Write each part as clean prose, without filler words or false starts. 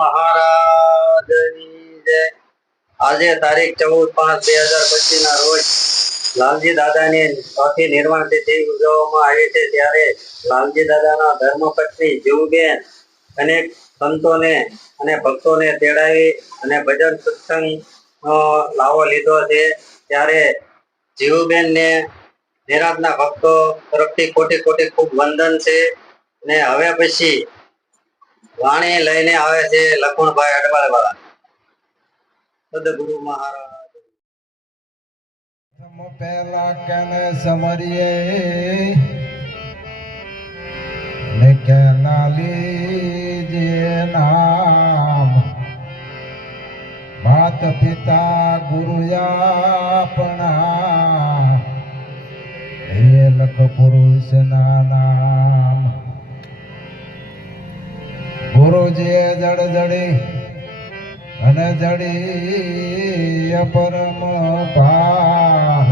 મહારાજની જય। આજે તારીખ 14/5/2025 ના રોજ લાલજી દાદાની ચોથી નિર્વાણ તિથિ ઉજવવામાં આવી છે। ત્યારે લાલજી દાદાના ધર્મપત્ની જીવુબેન અનેક સંતોને અને ભક્તોને તેડાવી અને ભજન સત્સંગનો લાવો લીધો છે। ત્યારે જીવુબેનને નિરાંતના ભક્તો તરફથી કોટી કોટી ખૂબ વંદન છે। ને હવે પછી વાણી લઈને આવે છે લખમણભાઈ અડવાળવાળા। સદગુરુ મહારાજ પહેલા કેને સમરીએ ને કેના લીજે નામ માત પિતા ગુરુ આપણા એ લખ પુરુષ ના નામ। ગુરુજીએ જડ જડી અને જડી પરમ પાર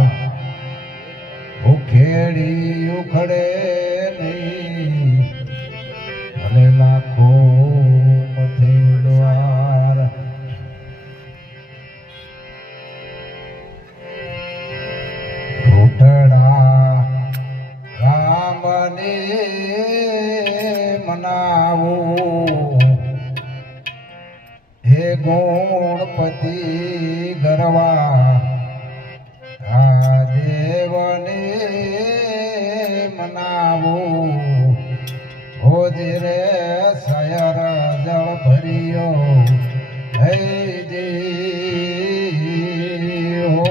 ઉખેડી ઉખડે નહીં અને લાખો મથે દ્વાર। ઉઠડા રામને મનાવું હે ગુણપતિ ગરવા આ દેવને મનાવું હોજે રે સયર જળ ભર્યો હે જી હો।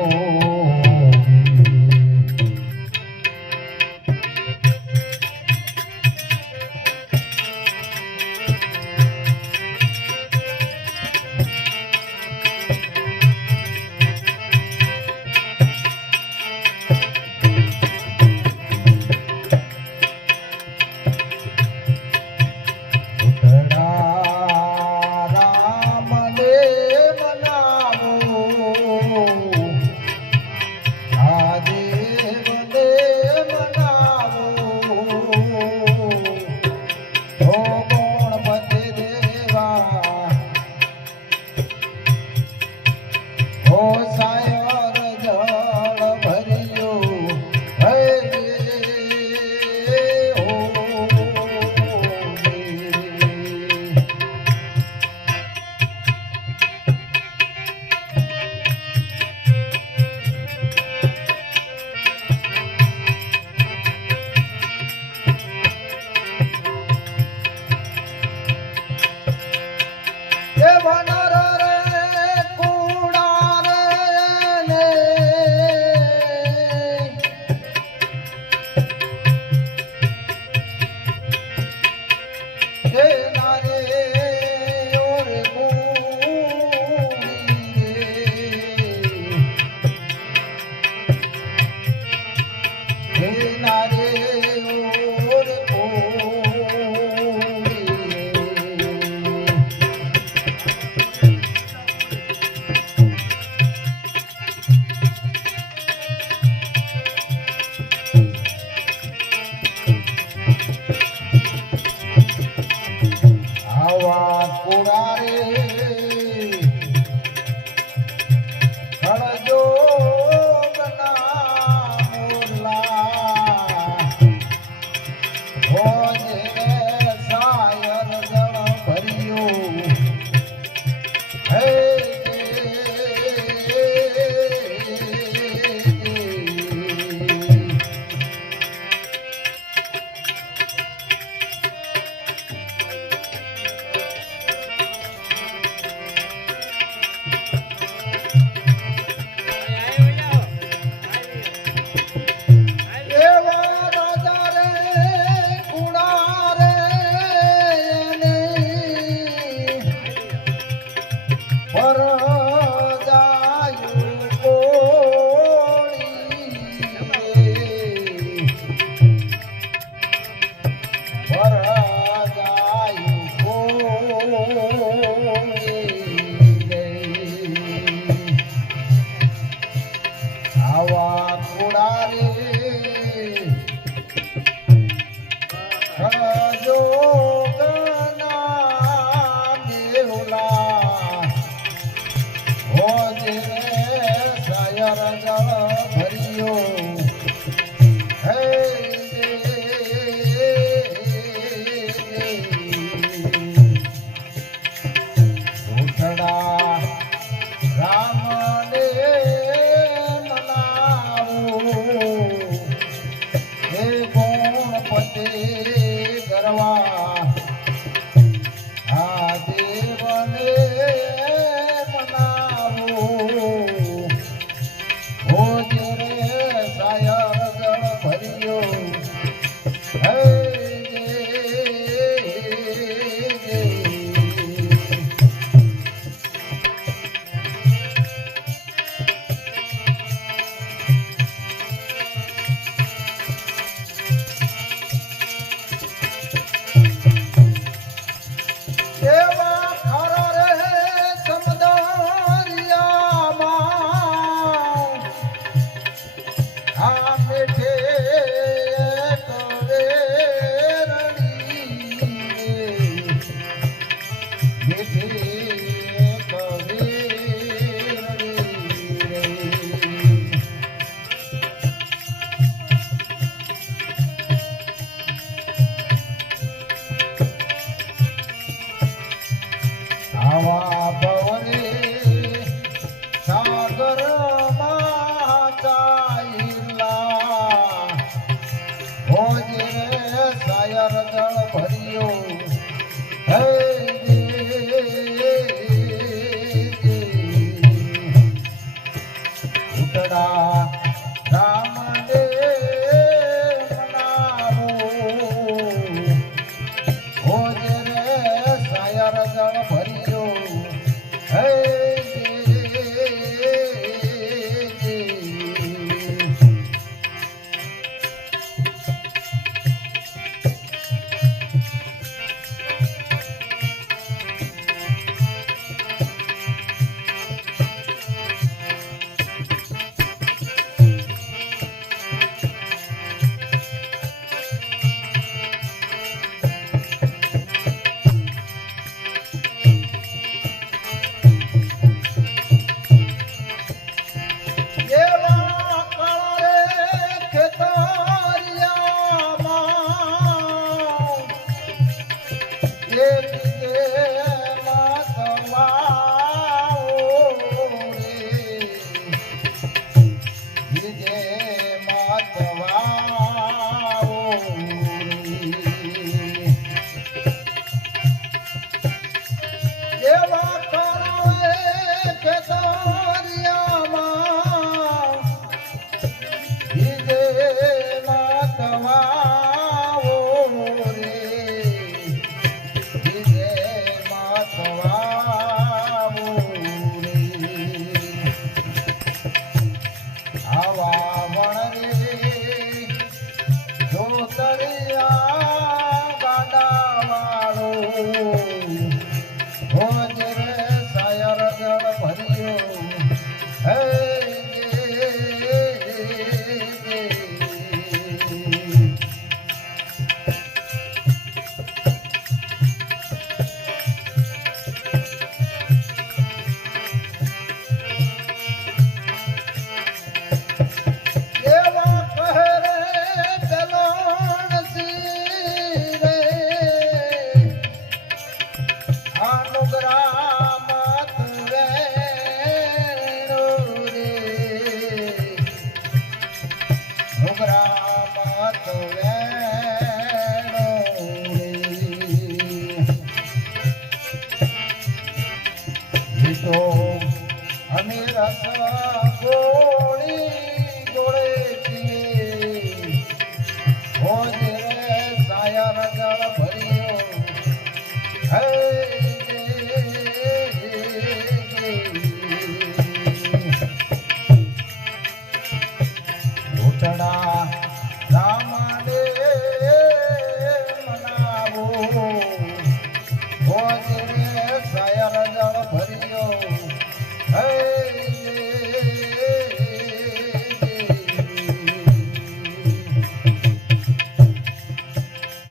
આવા ભવરે સાગરમાં ચાલ્યા હોજે સાયર જળ ભર્યો હે ઉતડા રામને મનાવું હોજે સાયર જળ ભર્યો હે એવા કાળે ખેતરિયામાં એ બીજે માતવાઓ રે બીજે માતવાઓ રે એવા કાળે ખેતરિયામાં બીજે માતવાઓ રે બીજે માતવાઓ રે આવા વણ રે જોતરિયા ગાડાવાળો હોજ રે સાયર જળ ભર્યો હે એવા કહે રે ચલોણસી રે અનુગ્રામત વેણુ રે નુગ્રામત વેણુ રે તો અમે રસ ગોળી ગોળે પીએ હોજે સાયર જળ ભર્યો હે